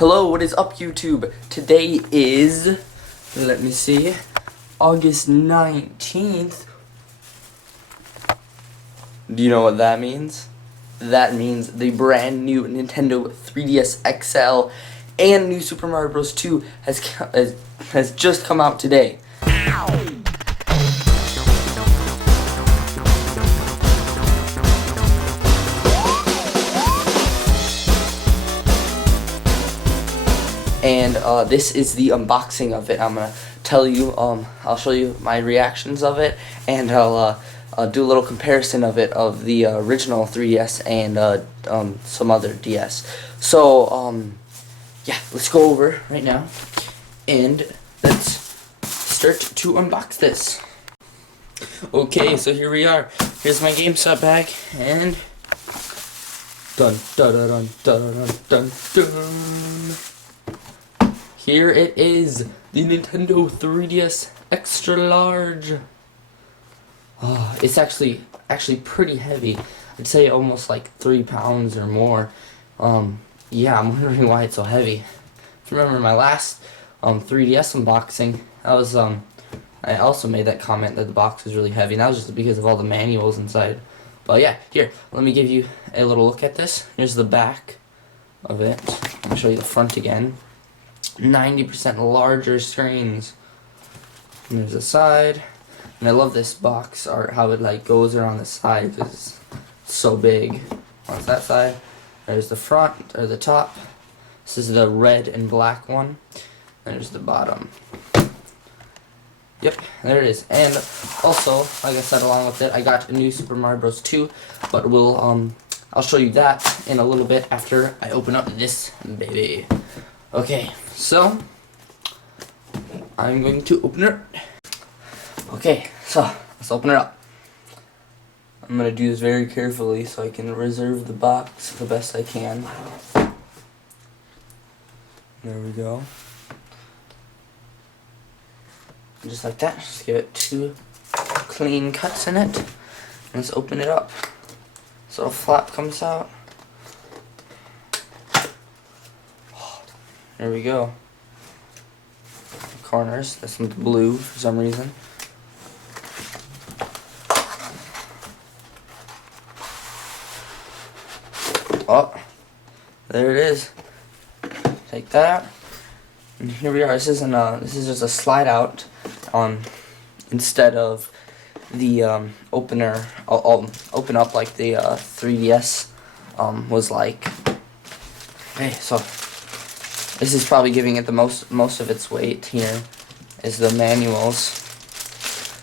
Hello, what is up, YouTube? Today is, let me see, August 19th. Do you know what that means? That means the brand new Nintendo 3DS XL and new Super Mario Bros. 2 has just come out today. And this is the unboxing of it. I'm gonna tell you, I'll show you my reactions of it, and I'll do a little comparison of it, of the original 3DS and some other DS. So yeah, let's go over right now, and let's start to unbox this. Okay, so here we are. Here's my GameStop bag, and dun dun dun dun dun dun dun. Here it is, the Nintendo 3DS Extra Large. Oh, it's actually pretty heavy. I'd say almost like 3 pounds or more. Yeah, I'm wondering why it's so heavy. If you remember my last 3DS unboxing, that was I also made that comment that the box was really heavy, and that was just because of all the manuals inside. But yeah, here, let me give you a little look at this. Here's the back of it. I'll show you the front again. 90% larger screens. And there's the side, and I love this box art, how it like goes around the side because it's so big. On that side, there's the front or the top. This is the red and black one. And there's the bottom. Yep, there it is. And also, like I said, along with it, I got a new Super Mario Bros. 2, but I'll show you that in a little bit after I open up this baby. Okay, so I'm going to open it. Okay, so let's open it up. I'm going to do this very carefully so I can reserve the box the best I can. There we go. Just like that. Just give it 2 clean cuts in it. Let's open it up. So a flap comes out. There we go. Corners. This one's blue for some reason. Oh, there it is. Take that out. And here we are. This is just a slide out. Instead of the opener. I'll open up like the 3DS was like. Okay, so. This is probably giving it the most of its weight. Here is the manuals.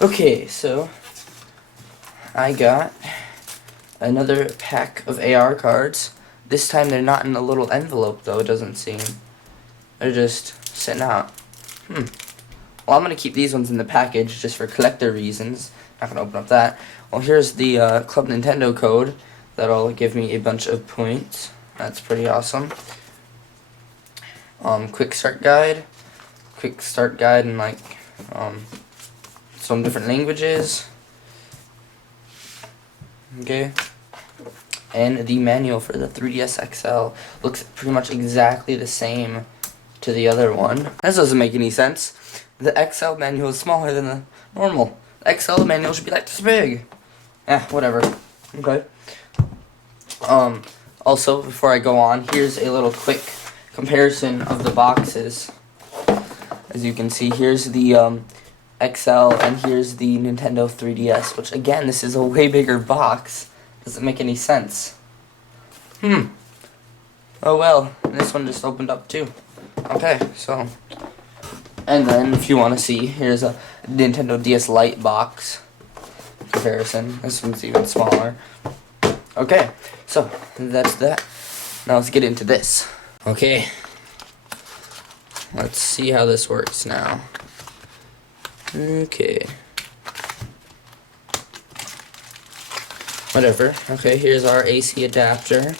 Okay, so I got another pack of AR cards. This time they're not in a little envelope though, it doesn't seem. They're just sitting out. Well, I'm going to keep these ones in the package just for collector reasons. Not going to open up that. Well, here's the Club Nintendo code that'll give me a bunch of points. That's pretty awesome. Quick start guide in like some different languages. Okay, and the manual for the 3DS XL looks pretty much exactly the same to the other one. This doesn't make any sense. The XL manual is smaller than the normal. The XL manual should be like this big. Yeah, whatever. Okay. Also, before I go on, here's a little quick comparison of the boxes. As you can see, here's the XL and here's the Nintendo 3DS, which again, this is a way bigger box. Doesn't make any sense. Oh well, and this one just opened up too. Okay, so, and then if you want to see, here's a Nintendo DS Lite box comparison. This one's even smaller. Okay, so that's that. Now let's get into this. Okay, let's see how this works now. Okay. Whatever. Okay, here's our AC adapter.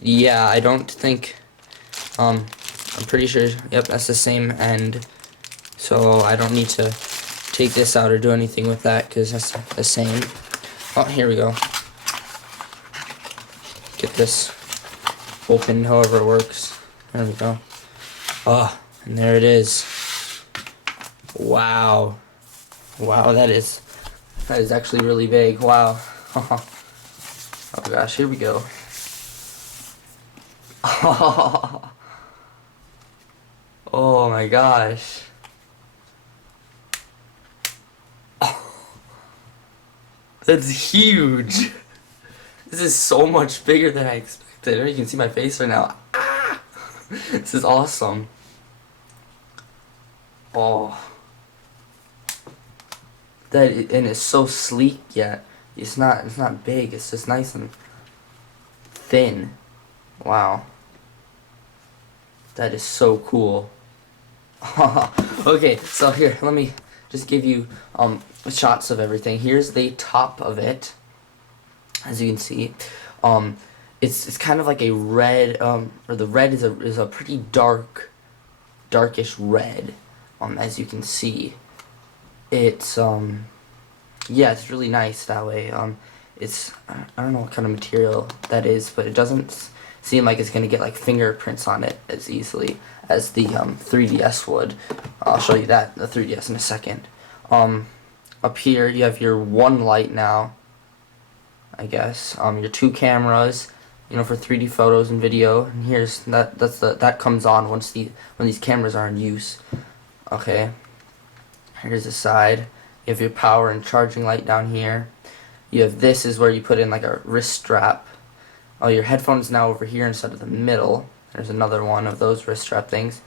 Yeah, I don't think, I'm pretty sure, yep, that's the same end. So I don't need to take this out or do anything with that because that's the same. Oh, here we go. Get this open however it works. There we go. Oh, and there it is. Wow. Wow, that is actually really big. Wow. Oh gosh, here we go. Oh my gosh. That's huge. This is so much bigger than I expected. You can see my face right now. Ah! This is awesome. Oh. And it's so sleek yet. It's not big. It's just nice and thin. Wow. That is so cool. Okay, so here, let me just give you shots of everything. Here's the top of it. As you can see, it's kind of like a red, or the red is a pretty darkish red. As you can see, it's yeah, it's really nice that way. It's I don't know what kind of material that is, but it doesn't seem like it's gonna get like fingerprints on it as easily as the 3DS would. I'll show you that, the 3DS, in a second. Up here you have your one light now, I guess. Your two cameras, you know, for 3D photos and video. And here's that comes on when these cameras are in use. Okay. Here's the side. You have your power and charging light down here. You have this is where you put in like a wrist strap. Oh, your headphones now over here instead of the middle. There's another one of those wrist strap things.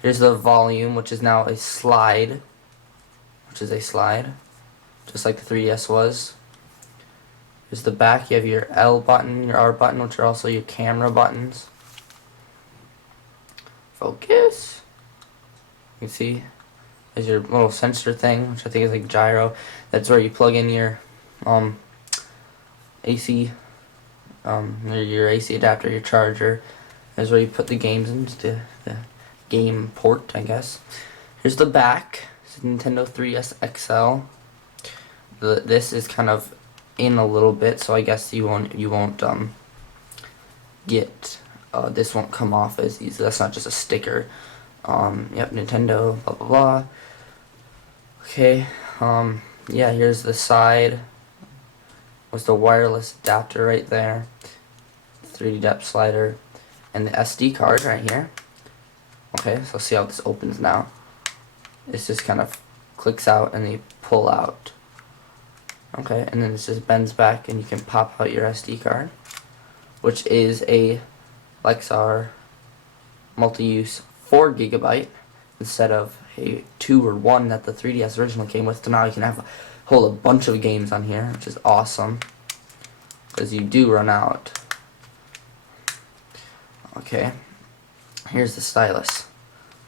Here's the volume, which is now a slide. Just like the 3DS was. Here's the back. You have your L button, your R button, which are also your camera buttons. Focus. You can see there's your little sensor thing, which I think is like gyro. That's where you plug in your AC, your AC adapter, your charger. That's where you put the games into the game port, I guess. Here's the back. It's a Nintendo 3DS XL. This is kind of in a little bit, so I guess you won't get this won't come off as easy. That's not just a sticker. Yep, Nintendo, blah blah blah. Okay, yeah, here's the side. Was the wireless adapter right there, 3D depth slider, and the SD card right here. Okay, so see how this opens now. This just kind of clicks out and you pull out. Okay, and then this just bends back and you can pop out your SD card, which is a Lexar multi-use 4 GB instead of a 2 or 1 that the 3DS originally came with. So now you can hold a bunch of games on here, which is awesome, because you do run out. Okay, here's the stylus.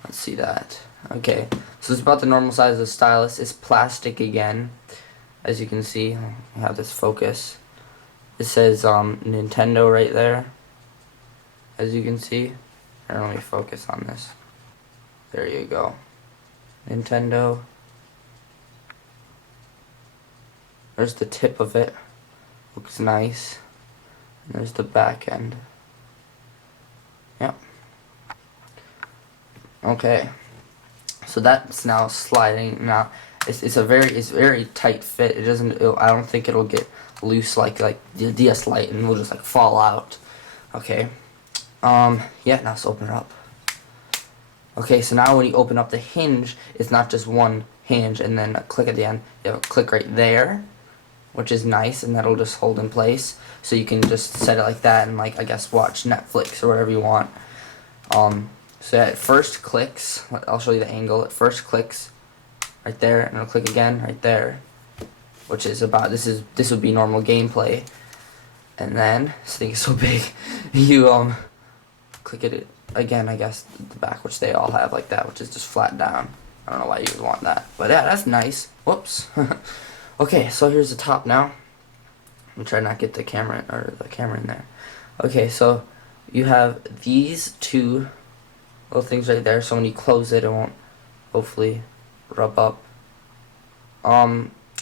Let's see that. Okay, so it's about the normal size of the stylus. It's plastic again, as you can see. I have this focus. It says Nintendo right there, as you can see. Here, let me focus on this. There you go. Nintendo. There's the tip of it. Looks nice. And there's the back end. Yep. Okay. So that's now sliding. Now it's very tight fit. It doesn't. I don't think it'll get loose like the DS Lite and will just like fall out. Okay. Yeah. Now let's open it up. Okay. So now when you open up the hinge, it's not just one hinge and then a click at the end. You have a click right there, which is nice, and that'll just hold in place. So you can just set it like that and, like, I guess watch Netflix or whatever you want. So yeah, it first clicks. I'll show you the angle. It first clicks right there, and it'll click again right there, which is about this would be normal gameplay. And then this thing is so big, you click it again. I guess the back, which they all have like that, which is just flat down. I don't know why you would want that, but yeah, that's nice. Whoops. Okay, so here's the top now. Let me try not get the camera in there. Okay, so you have these two little things right there, so when you close it, it won't hopefully rub up.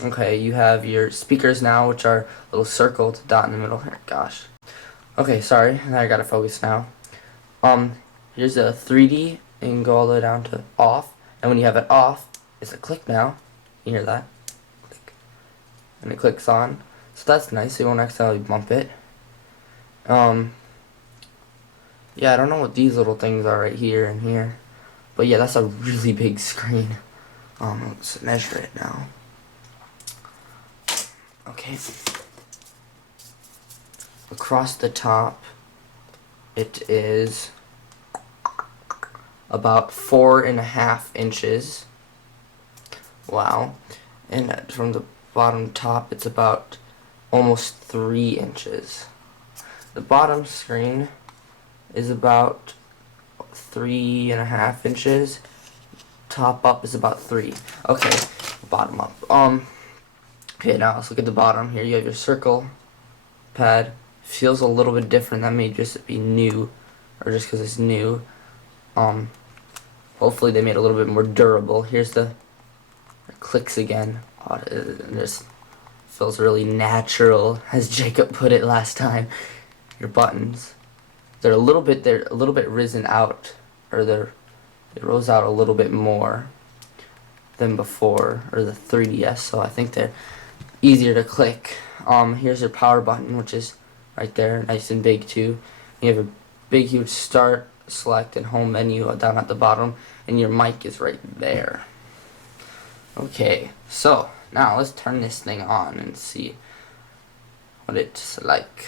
Okay, you have your speakers now, which are a little circled dot in the middle here. Gosh. Okay, sorry, I gotta focus now. Here's a 3D, and go all the way down to off. And when you have it off, it's a click now. You hear that? Click. And it clicks on. So that's nice, so you won't accidentally bump it. Yeah, I don't know what these little things are right here and here. But yeah, that's a really big screen. Let's measure it now. Okay. Across the top, it is about 4.5 inches. Wow. And from the bottom top, it's about almost 3 inches. The bottom screen is about 3.5 inches. Top up is about 3. Okay, bottom up. Okay, now let's look at the bottom. Here you have your circle pad. Feels a little bit different. That may just be new, or just because it's new. Hopefully they made it a little bit more durable. Here's the it clicks again. Oh, it just feels really natural, as Jacob put it last time. Your buttons, they're a little bit risen out, or it rose out a little bit more than before, or the 3DS. So I think they're easier to click. Here's your power button, which is right there, nice and big too. You have a big, huge start, select, and home menu down at the bottom, and your mic is right there. Okay, so now let's turn this thing on and see what it's like.